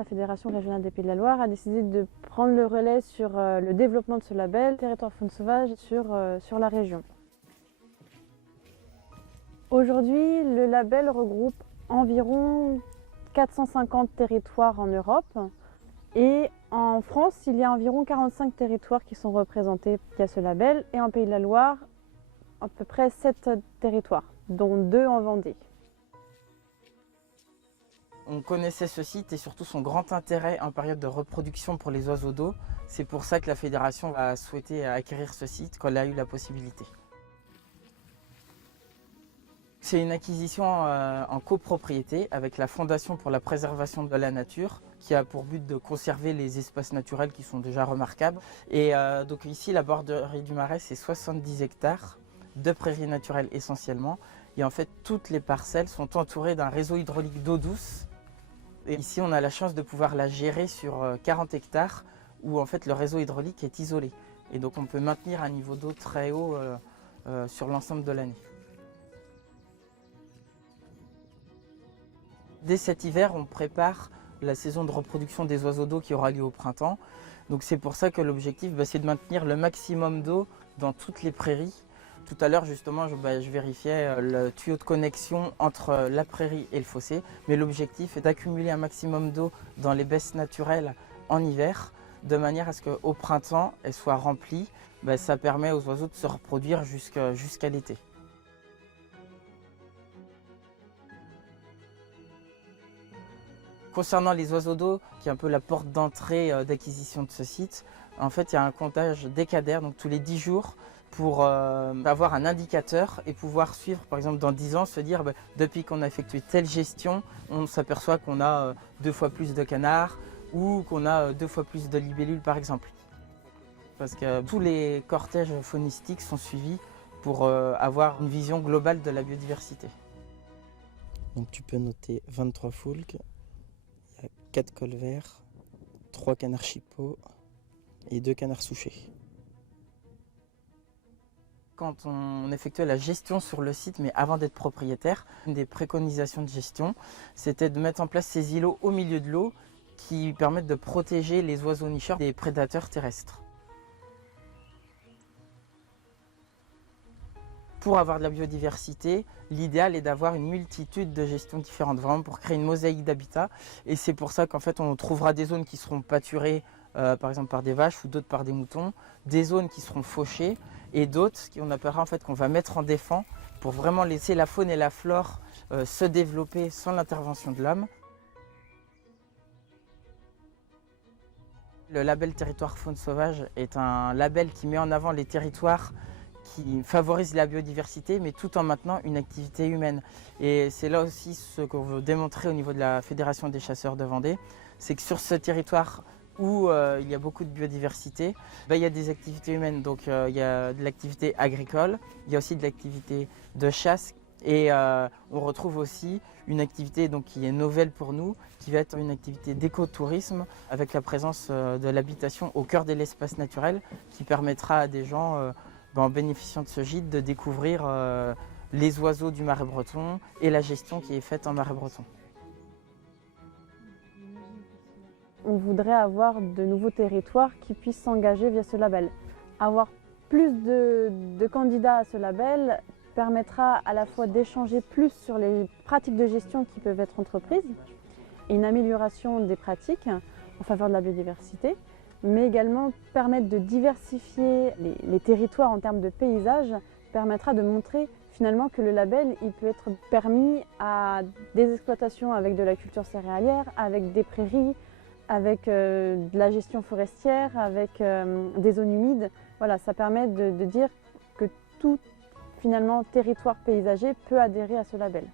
la Fédération régionale des Pays de la Loire a décidé de prendre le relais sur le développement de ce label Territoire faune sauvage sur la région. Aujourd'hui, le label regroupe environ 450 territoires en Europe et en France, il y a environ 45 territoires qui sont représentés via ce label et en Pays de la Loire, à peu près 7 territoires, dont 2 en Vendée. On connaissait ce site et surtout son grand intérêt en période de reproduction pour les oiseaux d'eau. C'est pour ça que la fédération a souhaité acquérir ce site quand elle a eu la possibilité. C'est une acquisition en copropriété avec la Fondation pour la préservation de la nature qui a pour but de conserver les espaces naturels qui sont déjà remarquables. Et donc ici, la Borderie du Marais, c'est 70 hectares de prairies naturelles essentiellement. Et en fait, toutes les parcelles sont entourées d'un réseau hydraulique d'eau douce. Et ici, on a la chance de pouvoir la gérer sur 40 hectares où en fait le réseau hydraulique est isolé. Et donc on peut maintenir un niveau d'eau très haut sur l'ensemble de l'année. Dès cet hiver, on prépare la saison de reproduction des oiseaux d'eau qui aura lieu au printemps. Donc c'est pour ça que l'objectif, c'est de maintenir le maximum d'eau dans toutes les prairies. Tout à l'heure, justement, je vérifiais le tuyau de connexion entre la prairie et le fossé. Mais l'objectif est d'accumuler un maximum d'eau dans les baisses naturelles en hiver, de manière à ce qu'au printemps, elle soit remplie. Ça permet aux oiseaux de se reproduire jusqu'à l'été. Concernant les oiseaux d'eau, qui est un peu la porte d'entrée d'acquisition de ce site, en fait, il y a un comptage décadaire, donc tous les 10 jours, pour avoir un indicateur et pouvoir suivre, par exemple, dans 10 ans, se dire, depuis qu'on a effectué telle gestion, on s'aperçoit qu'on a 2 fois plus de canards ou qu'on a 2 fois plus de libellules, par exemple. Parce que tous les cortèges faunistiques sont suivis pour avoir une vision globale de la biodiversité. Donc tu peux noter 23 foulques. 4 colverts, 3 canards chippeaux et 2 canards souchés. Quand on effectuait la gestion sur le site, mais avant d'être propriétaire, une des préconisations de gestion, c'était de mettre en place ces îlots au milieu de l'eau qui permettent de protéger les oiseaux nicheurs des prédateurs terrestres. Pour avoir de la biodiversité, l'idéal est d'avoir une multitude de gestions différentes, vraiment pour créer une mosaïque d'habitat. Et c'est pour ça qu'en fait on trouvera des zones qui seront pâturées, par exemple par des vaches ou d'autres par des moutons, des zones qui seront fauchées et d'autres qu'on appellera en fait qu'on va mettre en défend pour vraiment laisser la faune et la flore se développer sans l'intervention de l'homme. Le label Territoire faune sauvage est un label qui met en avant les territoires qui favorise la biodiversité, mais tout en maintenant une activité humaine. Et c'est là aussi ce qu'on veut démontrer au niveau de la Fédération des chasseurs de Vendée, c'est que sur ce territoire où il y a beaucoup de biodiversité, il y a des activités humaines. Donc il y a de l'activité agricole, il y a aussi de l'activité de chasse et on retrouve aussi une activité donc, qui est nouvelle pour nous, qui va être une activité d'écotourisme avec la présence de l'habitation au cœur de l'espace naturel qui permettra à des gens en bénéficiant de ce gîte, de découvrir les oiseaux du Marais breton et la gestion qui est faite en Marais breton. On voudrait avoir de nouveaux territoires qui puissent s'engager via ce label. Avoir plus de candidats à ce label permettra à la fois d'échanger plus sur les pratiques de gestion qui peuvent être entreprises et une amélioration des pratiques en faveur de la biodiversité, mais également permettre de diversifier les territoires en termes de paysages, permettra de montrer finalement que le label il peut être permis à des exploitations avec de la culture céréalière, avec des prairies, avec de la gestion forestière, avec des zones humides. Voilà, ça permet de dire que tout finalement territoire paysager peut adhérer à ce label.